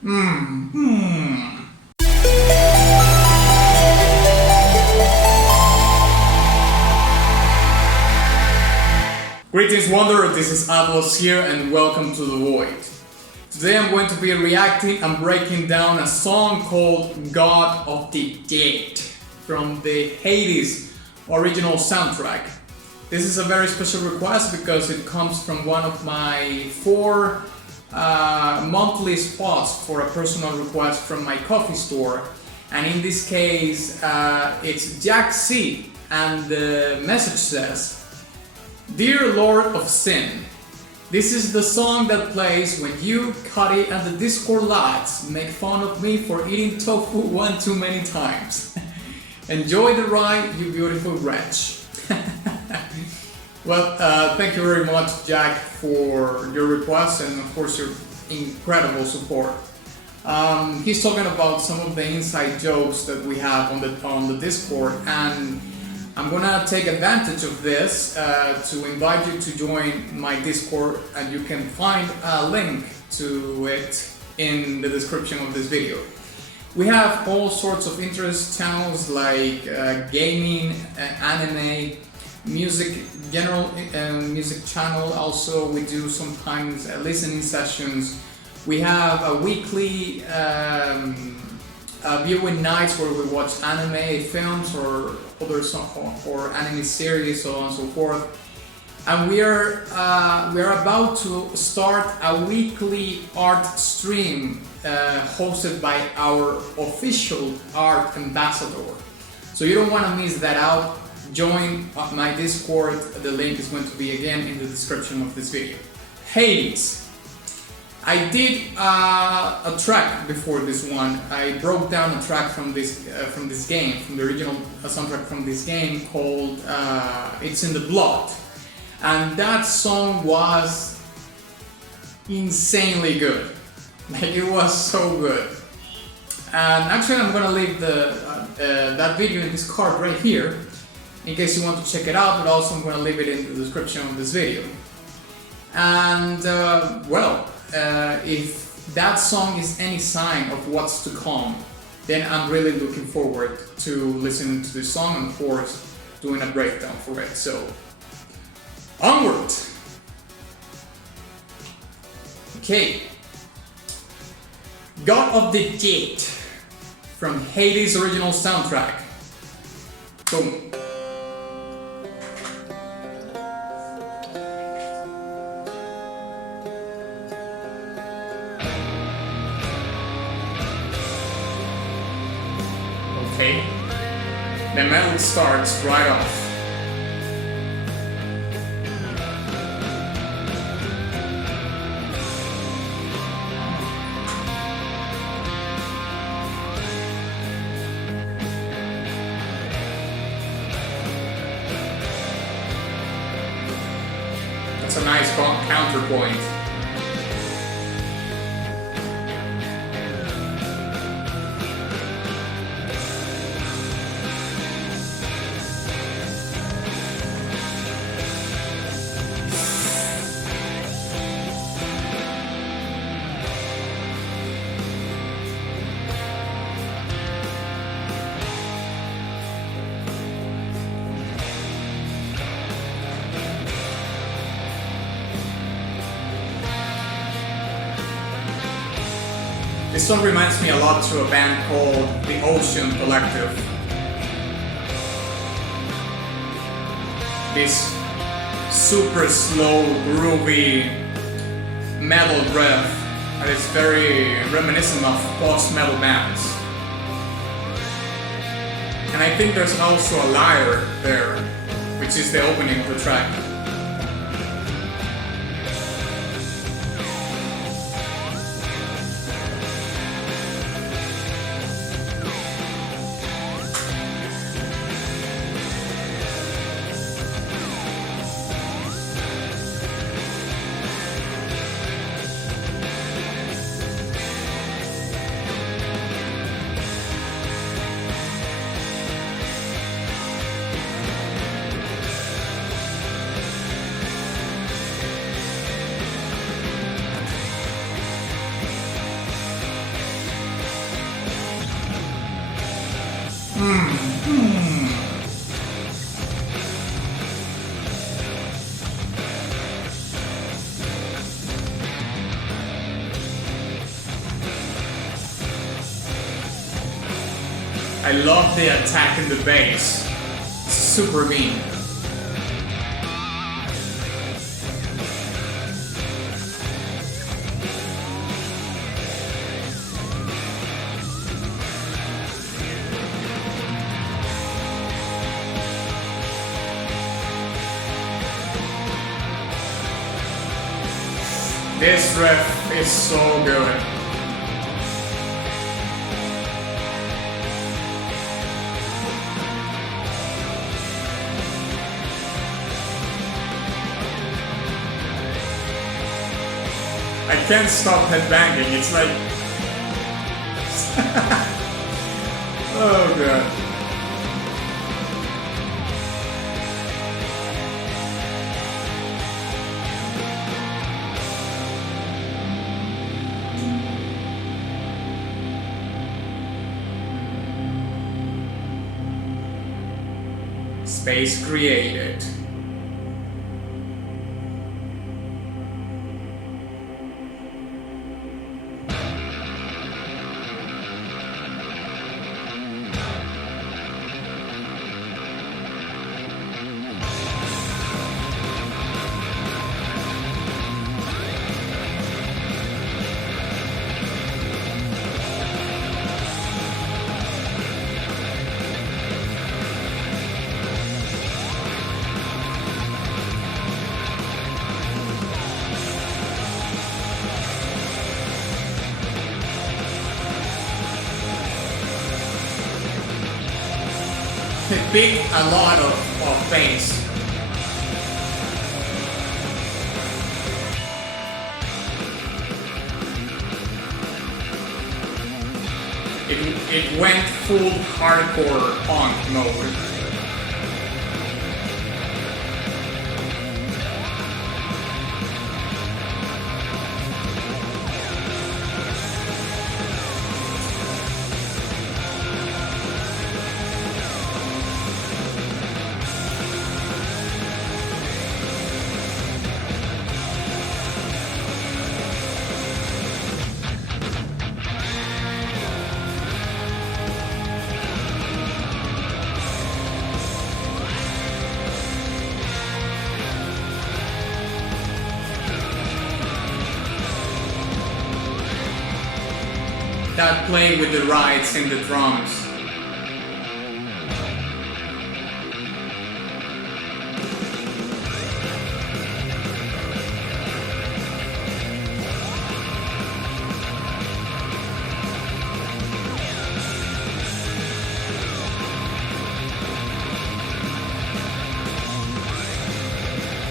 Hmm. Hmm. Greetings, Wanderer. This is Atlas here, and welcome to the Void. Today I'm going to be reacting and breaking down a song called God of the Decay from the HADES original soundtrack. This is a very special request because it comes from one of my 4 monthly spots for a personal request from my coffee store, and in this case it's Jack C, and the message says, "Dear Lord of Sin, this is the song that plays when you, Cuddy, and the Discord lads make fun of me for eating tofu one too many times. Enjoy the ride, you beautiful wretch." Well, thank you very much, Jack, for your request and of course your incredible support. He's talking about some of the inside jokes that we have on the Discord, and I'm gonna take advantage of this to invite you to join my Discord, and you can find a link to it in the description of this video. We have all sorts of interest channels like gaming, anime, music, general music channel. Also, we do sometimes listening sessions. We have a weekly viewing nights where we watch anime films or other or anime series, so on and so forth. And we are about to start a weekly art stream hosted by our official art ambassador. So you don't want to miss that out. Join my Discord. The link is going to be again in the description of this video. HADES. I did a track before this one. I broke down a track from this game, from the original soundtrack from this game called "It's in the Blood," and that song was insanely good. Like, it was so good. And actually, I'm gonna leave that video in this card right here, in case you want to check it out. But also, I'm gonna leave it in the description of this video. And if that song is any sign of what's to come, then I'm really looking forward to listening to this song and of course doing a breakdown for it. So, onward! Okay. God of the Decay from HADES original soundtrack. Boom. Okay, the metal starts right off. That's a nice counterpoint. This song reminds me a lot to a band called The Ocean Collective. This super slow, groovy metal riff that is very reminiscent of post-metal bands. And I think there's also a lyre there, which is the opening of the track. I love the attack in the bass. Super mean. This riff is so good. I can't stop headbanging, it's like... oh god. Space created. It picked a lot of bass. It went full hardcore punk mode. That play with the rides in the drums.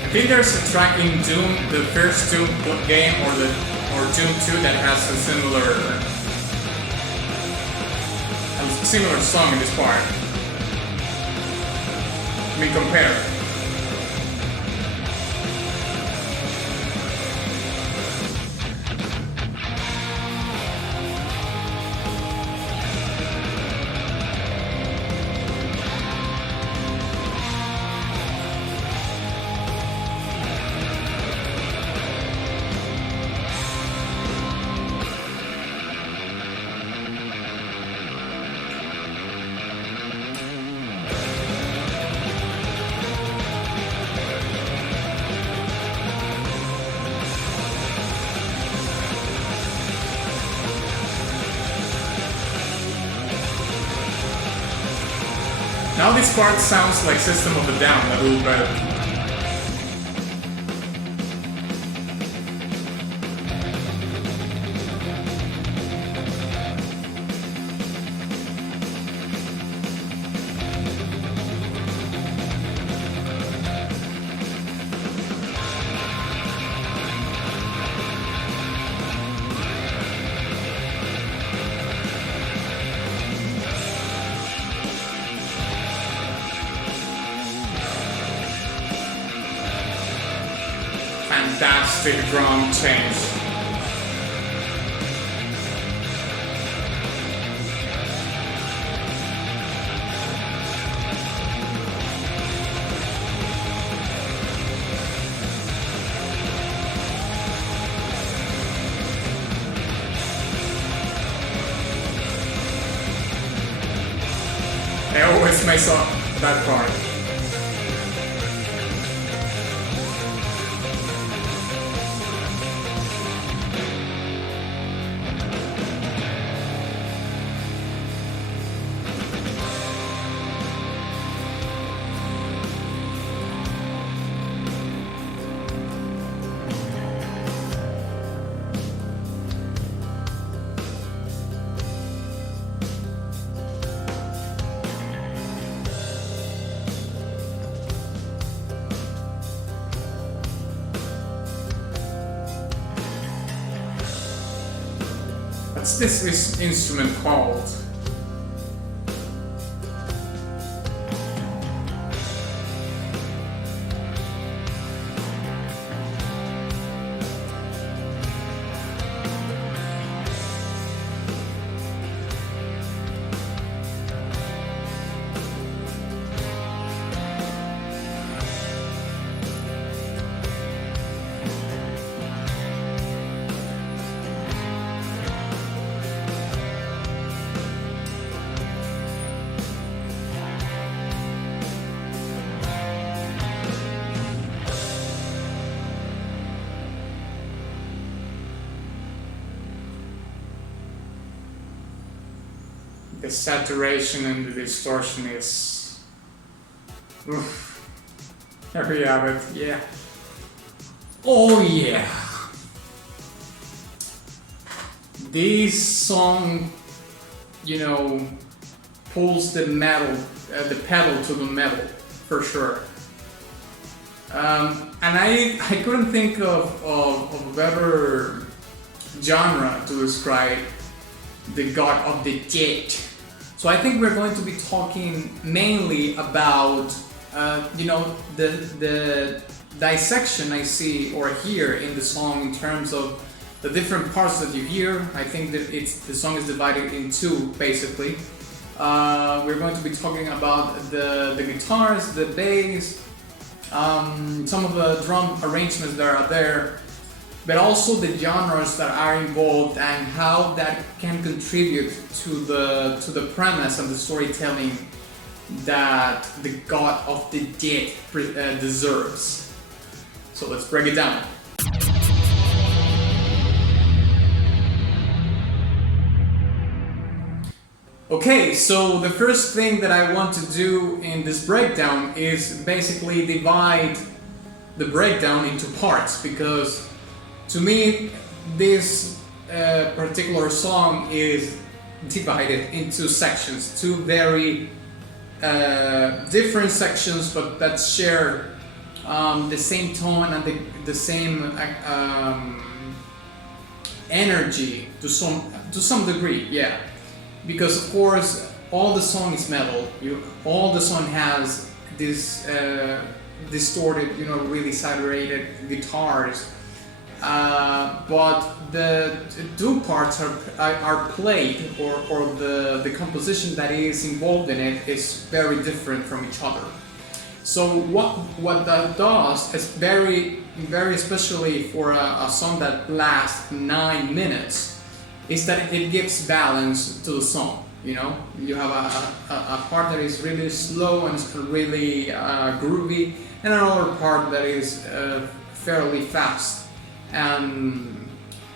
I think there's a track in Doom, the first Doom game, or Doom 2 that has a similar song in this part. I mean, compare. Now this part sounds like System of a Down a little better. Fantastic drum change. I saw that part. What's this instrument called? The saturation and the distortion is... Oof. Here we have it, yeah. Oh yeah! This song, you know, pulls the metal, the pedal to the metal, for sure. And I couldn't think of a better genre to describe the God of the Dead. So I think we're going to be talking mainly about, you know, the dissection I see or hear in the song in terms of the different parts that you hear. I think that the song is divided in two, basically. We're going to be talking about the guitars, the bass, some of the drum arrangements that are there, but also the genres that are involved and how that can contribute to the premise and the storytelling that the God of the Dead deserves. So let's break it down. Okay, so the first thing that I want to do in this breakdown is basically divide the breakdown into parts, because to me this particular song is divided into sections, two very different sections, but that share the same tone and the same energy to some degree, yeah. Because of course all the song is metal, all the song has this distorted, you know, really saturated guitars, but the two parts are played, or the composition that is involved in it is very different from each other. So what that does is very especially for a song that lasts 9 minutes, is that it gives balance to the song. You know, you have a part that is really slow and really groovy, and another part that is fairly fast and,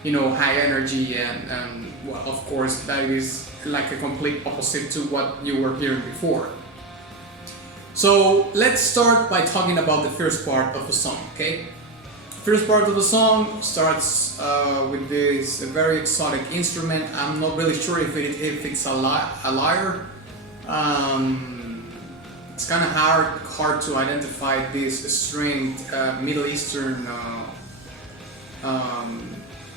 you know, high energy, and well, of course that is like a complete opposite to what you were hearing before. So let's start by talking about the first part of the song, okay? First part of the song starts with this very exotic instrument. I'm not really sure if it's a lyre. It's kind of hard to identify these stringed Middle Eastern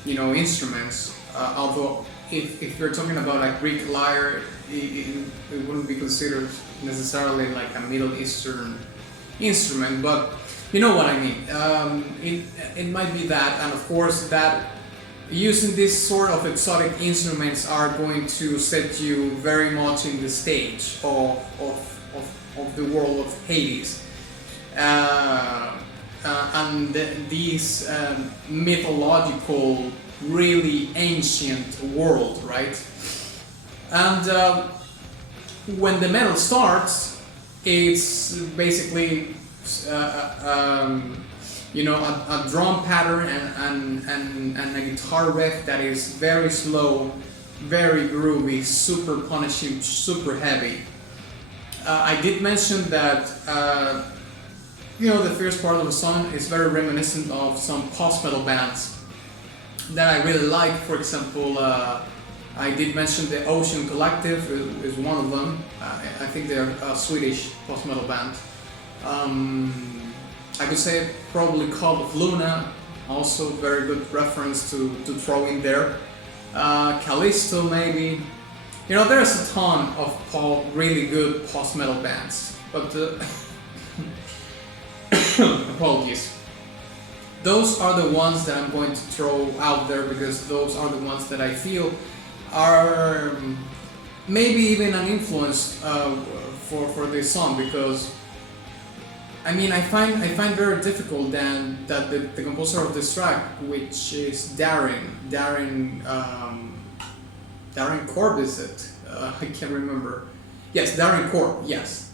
you know, instruments. Although if you're talking about like Greek lyre, it wouldn't be considered necessarily like a Middle Eastern instrument, but you know what I mean. It might be that, and of course that using this sort of exotic instruments are going to set you very much in the stage of the world of Hades, and these mythological, really ancient world, right? And when the metal starts, It's basically you know, a drum pattern and a guitar riff that is very slow, very groovy, super punishing, super heavy. I did mention that you know, the first part of the song is very reminiscent of some post-metal bands that I really like. For example, I did mention the Ocean Collective is one of them. I think they're a Swedish post-metal band. I could say probably Cult of Luna, also very good reference to throw in there. Callisto maybe. You know, there's a ton of really good post-metal bands, but apologies. Those are the ones that I'm going to throw out there because those are the ones that I feel are maybe even an influence for this song, because I mean, I find very difficult that the composer of this track, which is Darren Korb, is it? I can't remember. Yes, Darren Korb. Yes.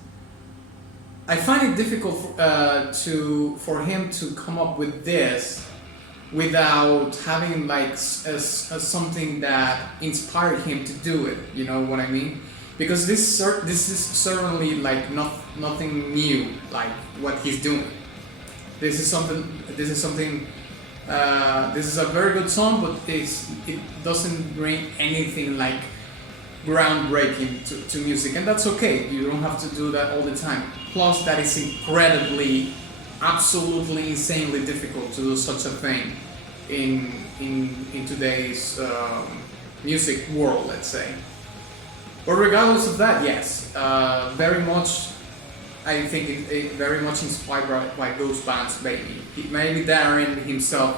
I find it difficult for him to come up with this without having like something that inspired him to do it. You know what I mean? Because this is certainly like nothing new, like what he's doing. This is a very good song, but it doesn't bring anything like groundbreaking to music, and that's okay. You don't have to do that all the time. Plus, that is incredibly, absolutely, insanely difficult to do such a thing in today's music world, let's say. But regardless of that, yes, very much. I think it very much inspired by those bands. Maybe Darren himself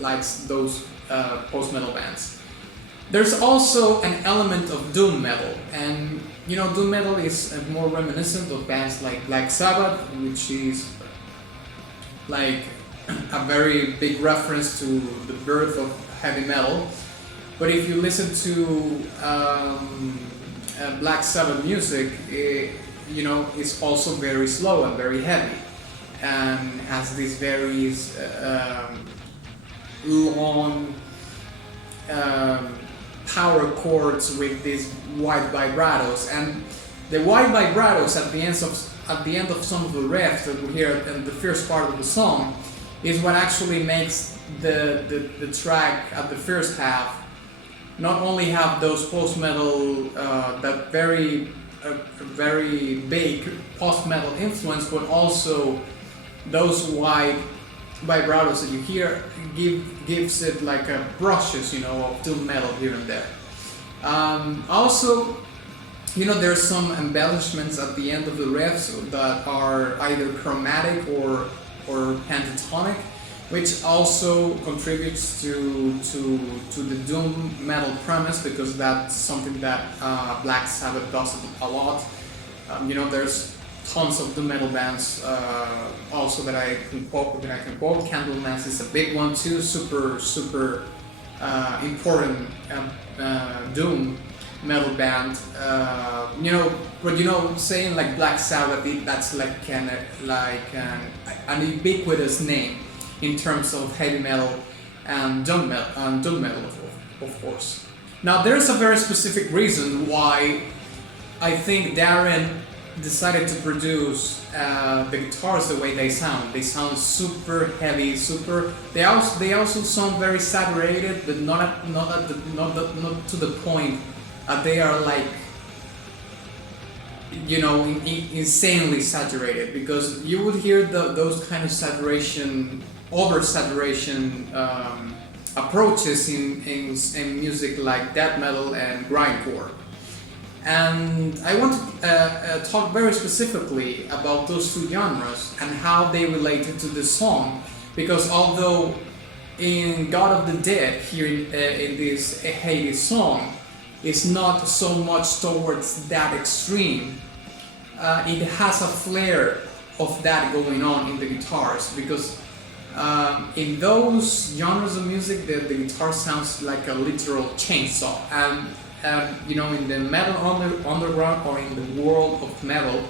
likes those post-metal bands. There's also an element of doom metal, and you know, doom metal is more reminiscent of bands like Black Sabbath, which is like a very big reference to the birth of heavy metal. But if you listen to Black Sabbath music, you know, it's also very slow and very heavy, and has these very long power chords with these wide vibratos, and the wide vibratos at the end of some of the riffs that we hear in the first part of the song is what actually makes the track at the first half not only have those post-metal that very big post-metal influence, but also those wide vibratos that you hear gives it like a brushes, you know, of doom metal here and there. Also, you know, there's some embellishments at the end of the riffs that are either chromatic or pentatonic, which also contributes to the doom metal premise, because that's something that Black Sabbath does a lot. You know, there's tons of doom metal bands also that I can quote. Candlemass is a big one too, super important doom metal band. You know, but you know, saying like Black Sabbath, that's like an ubiquitous name in terms of heavy metal and doom metal, of course. Now, there's a very specific reason why I think Darren decided to produce the guitars the way they sound. They sound super heavy, They also sound very saturated, but not to the point that they are like, you know, insanely saturated. Because you would hear those kind of oversaturation approaches in music like death metal and grindcore. And I want to talk very specifically about those two genres and how they related to this song, because although in God of the Dead here in this Hades song is not so much towards that extreme, it has a flair of that going on in the guitars, because in those genres of music the guitar sounds like a literal chainsaw, and you know, in the metal underground or in the world of metal,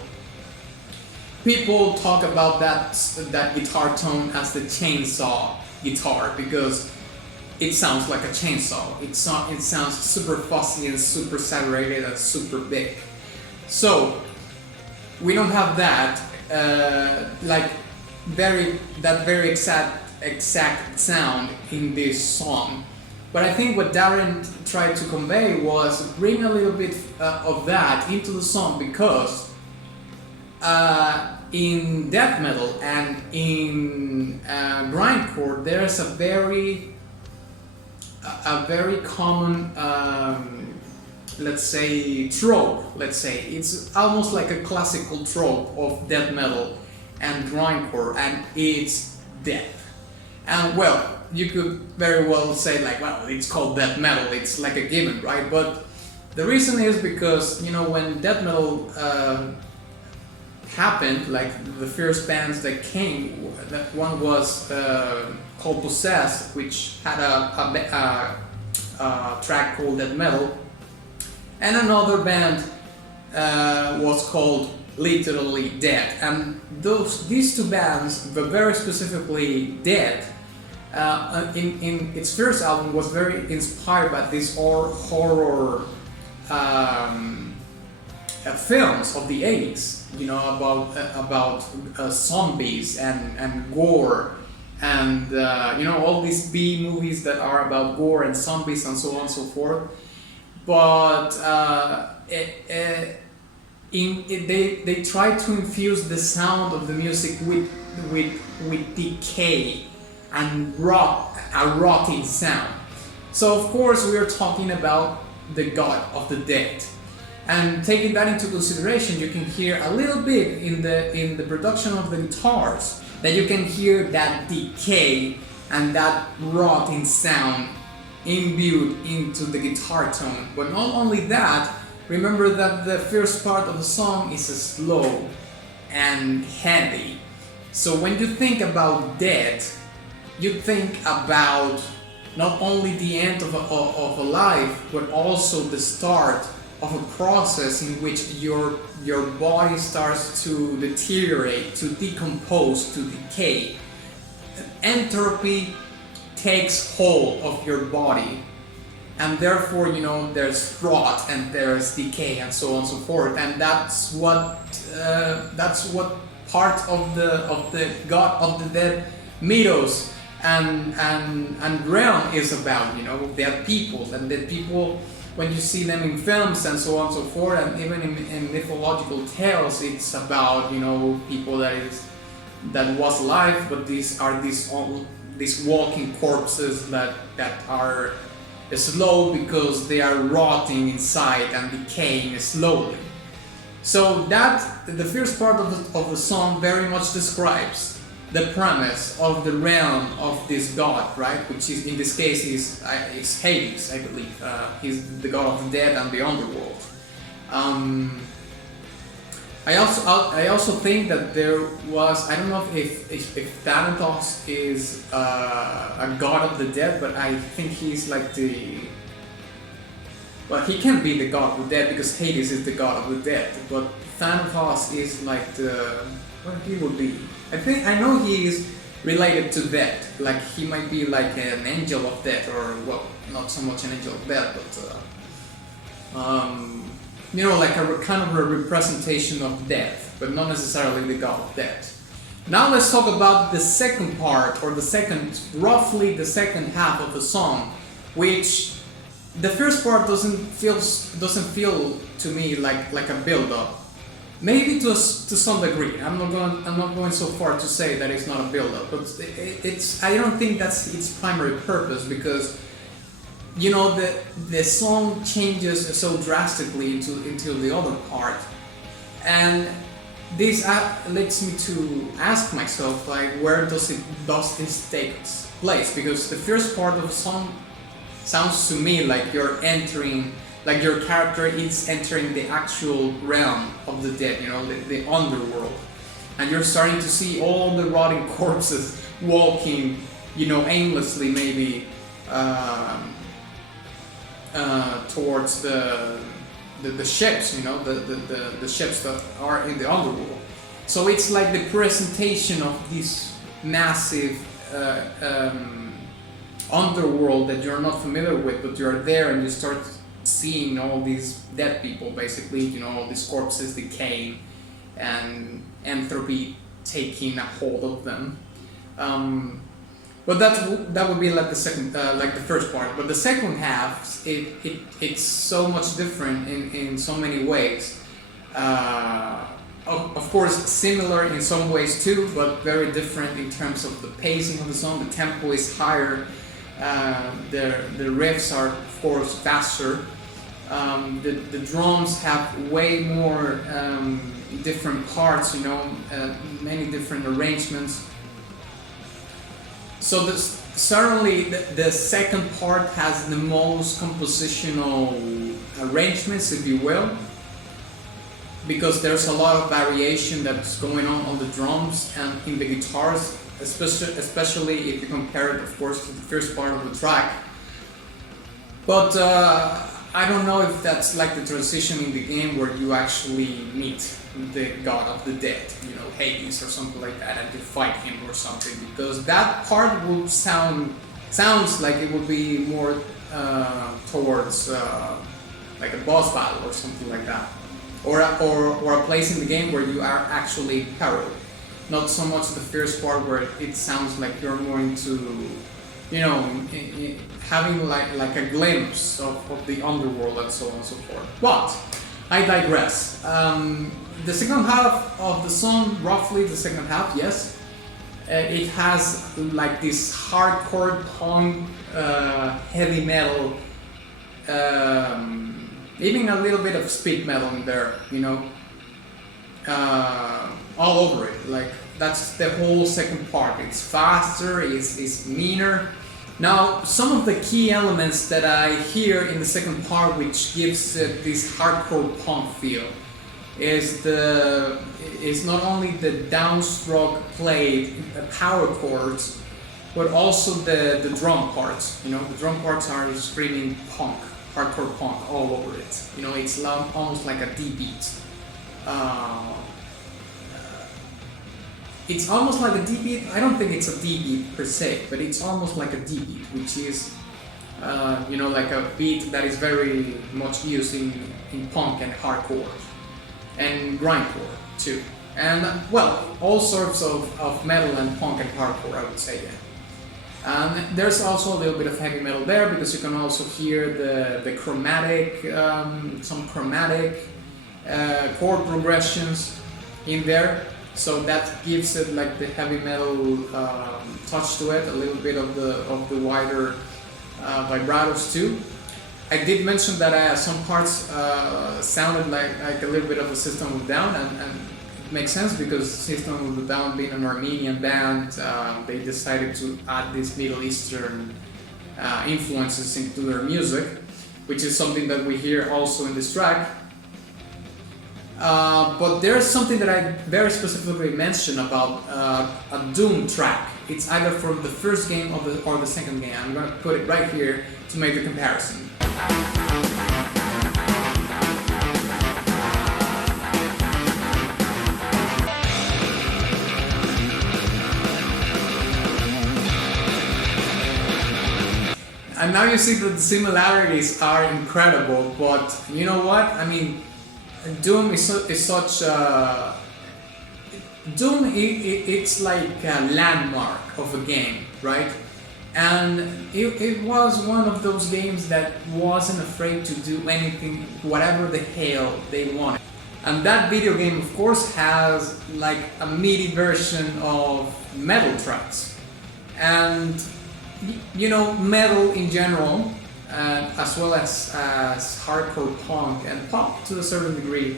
people talk about that guitar tone as the chainsaw guitar because it sounds like a chainsaw. It sounds super fussy and super saturated and super big. So we don't have that like very exact sound in this song. But I think what Darren tried to convey was bring a little bit of that into the song because in death metal and in grindcore there's a very common let's say trope. Let's say it's almost like a classical trope of death metal and grindcore, and it's death. And well, you could very well say like, well, it's called death metal, it's like a given, right? But the reason is because, you know, when death metal happened, like the first bands that came, that one was called Possessed, which had a track called death metal, and another band was called literally Dead. And these two bands were very specifically Dead. In its first album was very inspired by these horror films of the 80s, you know, about zombies and gore, and you know, all these B movies that are about gore and zombies and so on and so forth. But they try to infuse the sound of the music with decay and a rotting sound. So of course we are talking about the God of the Dead, and taking that into consideration, you can hear a little bit in the production of the guitars that you can hear that decay and that rotting sound imbued into the guitar tone. But not only that, remember that the first part of the song is slow and heavy. So when you think about Dead, you think about not only the end of a life, but also the start of a process in which your body starts to deteriorate, to decompose, to decay. Entropy takes hold of your body, and therefore, you know, there's rot and there's decay and so on and so forth. And that's what part of the God of the Dead mythos and realm is about. You know, dead people, and dead people, when you see them in films and so on and so forth, and even in mythological tales, it's about, you know, people that was alive, but these walking corpses that are slow because they are rotting inside and decaying slowly. So that the first part of the song very much describes the premise of the realm of this god, right? Which is, in this case, is Hades, I believe. He's the god of the dead and the underworld. I also think that there was, I don't know if Thanatos is a god of the dead, but I think he's like well, he can't be the god of the dead because Hades is the god of the dead, but Thanatos is like what he would be. I know he is related to death, like he might be like an angel of death, or well, not so much an angel of death, but you know, like a kind of a representation of death, but not necessarily the god of death. Now let's talk about the second part, or roughly the second half of the song, which the first part doesn't feel to me like a build-up. Maybe to some degree. I'm not going so far to say that it's not a build-up, but I don't think that's its primary purpose, because, you know, the song changes so drastically into the other part, and this leads me to ask myself, like, where does this take place? Because the first part of the song sounds to me like you're entering, like your character is entering the actual realm of the dead, you know, the underworld, and you're starting to see all the rotting corpses walking, you know, aimlessly, maybe towards the ships, you know, the ships that are in the underworld. So it's like the presentation of this massive underworld that you're not familiar with, but you're there and you start seeing all these dead people, basically, you know, all these corpses decaying and entropy taking a hold of them. But that would be like the second, like the first part. But the second half, it's so much different in so many ways. Of course, similar in some ways too, but very different in terms of the pacing of the song. The tempo is higher. The riffs are, of course, faster. The drums have way more different parts, you know, many different arrangements. So certainly the second part has the most compositional arrangements, if you will, because there's a lot of variation that's going on the drums and in the guitars, especially if you compare it, of course, to the first part of the track. But I don't know if that's like the transition in the game where you actually meet the god of the dead, you know, Hades or something like that, and you fight him or something, because that part would sounds like it would be more towards like a boss battle or something like that, or a place in the game where you are actually perilled. Not so much the first part where it sounds like you're more into, you know, having like a glimpse of the underworld and so on and so forth. But I digress. The second half of the song, roughly the second half, yes, it has like this hardcore punk, heavy metal, even a little bit of speed metal in there, you know, all over it. Like that's the whole second part. It's faster, it's meaner. Now, some of the key elements that I hear in the second part, which gives this hardcore punk feel, is not only the downstroke played power chords, but also the drum parts. You know, the drum parts are screaming punk, hardcore punk all over it. You know, it's almost like a D beat. It's almost like a D beat. I don't think it's a D beat per se, but it's almost like a D beat, which is, you know, like a beat that is very much used in punk and hardcore and grindcore too, and well, all sorts of metal and punk and hardcore, I would say. Yeah. And there's also a little bit of heavy metal there, because you can also hear the chromatic, some chromatic chord progressions in there. So that gives it like the heavy metal touch to it, a little bit of the wider vibratos too. I did mention that some parts sounded like a little bit of a System of a Down, and it makes sense because System of a Down being an Armenian band, they decided to add these Middle Eastern influences into their music, which is something that we hear also in this track. But there's something that I very specifically mentioned about a Doom track. It's either from the first game or the second game. I'm going to put it right here to make the comparison. And now you see that the similarities are incredible, but you know what? I mean, Doom is such a... Doom, it's like a landmark of a game, right? And it was one of those games that wasn't afraid to do anything, whatever the hell they wanted. And that video game, of course, has like a MIDI version of metal tracks. And, you know, metal in general, as well as hardcore punk and pop to a certain degree,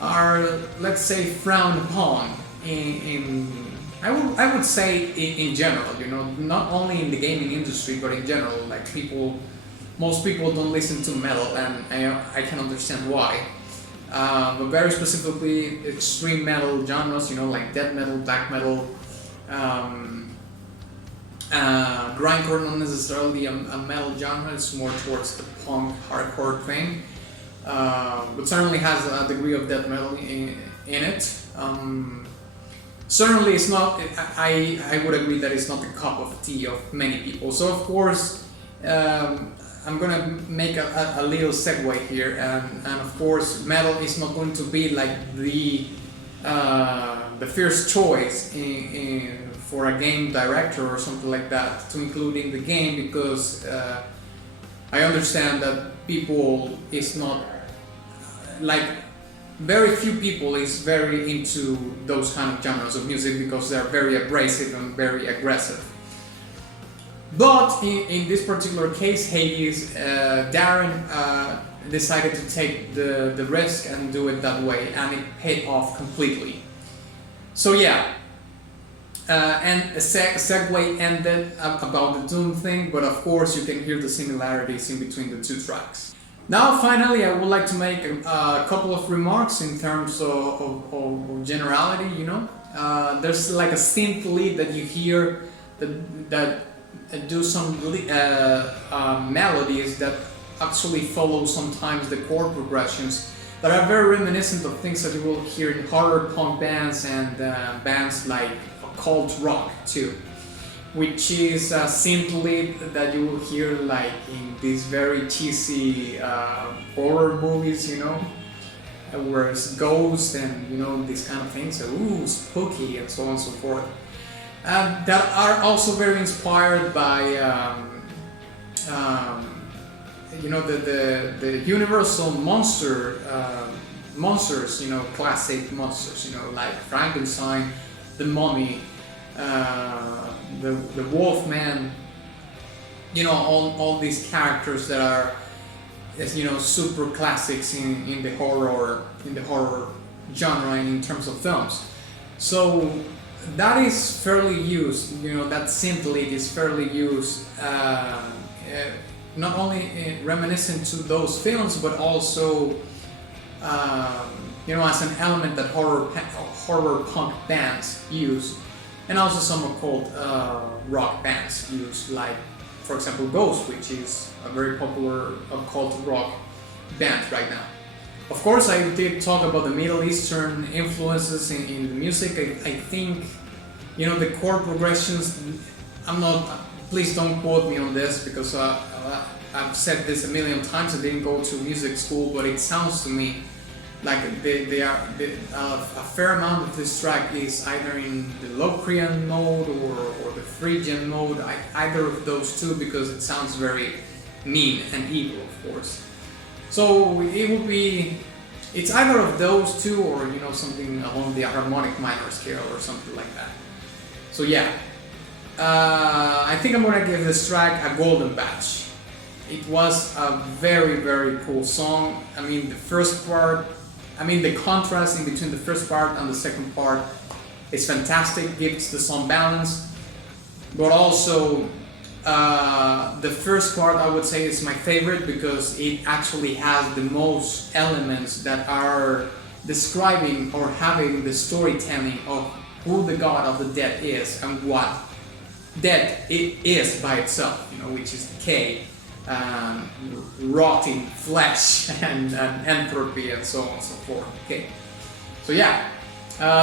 are, let's say, frowned upon I would say in general, you know, not only in the gaming industry, but in general. Like most people don't listen to metal, and I can understand why. But very specifically, extreme metal genres, you know, like death metal, black metal, grindcore, not necessarily a metal genre. It's more towards the punk, hardcore thing, but certainly has a degree of death metal in it. certainly it's not. I would agree that it's not the cup of tea of many people. So of course, I'm gonna make a little segue here, and of course, metal is not going to be like the first choice for a game director or something like that to include in the game, because I understand that people is not like, very few people is very into those kind of genres of music because they're very abrasive and very aggressive. But in this particular case, Hades, Darren decided to take the risk and do it that way, and it paid off completely. So yeah, and a segue ended about the Doom thing, but of course you can hear the similarities in between the two tracks. Now finally, I would like to make a couple of remarks in terms of generality, you know. There's like a synth lead that you hear that do some melodies that actually follow sometimes the chord progressions that are very reminiscent of things that you will hear in horror punk bands and bands like occult rock too, which is a synth lead that you will hear like in these very cheesy horror movies, you know, where it's ghosts and, you know, these kind of things, so ooh, spooky and so on and so forth. That are also very inspired by you know, the universal monsters, you know, classic monsters, you know, like Frankenstein, the Mummy, the Wolfman, you know, all these characters that are, you know, super classics in the horror genre in terms of films. So that is fairly used, you know, that synth lead is fairly used, not only reminiscent to those films, but also, you know, as an element that horror punk bands use, and also some occult rock bands use, like, for example, Ghost, which is a very popular occult rock band right now. Of course, I did talk about the Middle Eastern influences in the music. I think, you know, the chord progressions, please don't quote me on this, because I've said this a million times. I didn't go to music school, but it sounds to me like a fair amount of this track is either in the Locrian mode or the Phrygian mode, either of those two, because it sounds very mean and evil, of course. So it will be, it's either of those two, or, you know, something along the harmonic minor scale or something like that. So yeah, I think I'm gonna give this track a golden badge. It was a very, very cool song. I mean, the first part, the contrast in between the first part and the second part is fantastic, gives the song balance. But also, the first part, I would say, is my favorite, because it actually has the most elements that are describing or having the storytelling of who the god of the dead is and what death it is by itself, you know, which is decay, rotting flesh and entropy and so on and so forth. Okay, so yeah,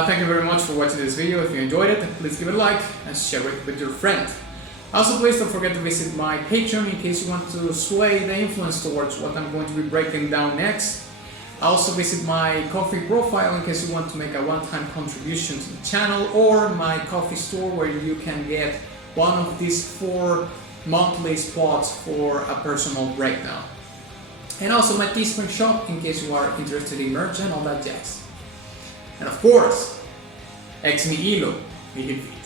thank you very much for watching this video. If you enjoyed it, please give it a like and share it with your friend. Also, please don't forget to visit my Patreon in case you want to sway the influence towards what I'm going to be breaking down next. Also visit my Ko-fi profile in case you want to make a one-time contribution to the channel, or my Ko-fi store where you can get one of these 4 monthly spots for a personal breakdown. And also my Teespring shop in case you are interested in merch and all that jazz. And of course, ex nihilo nihil fit.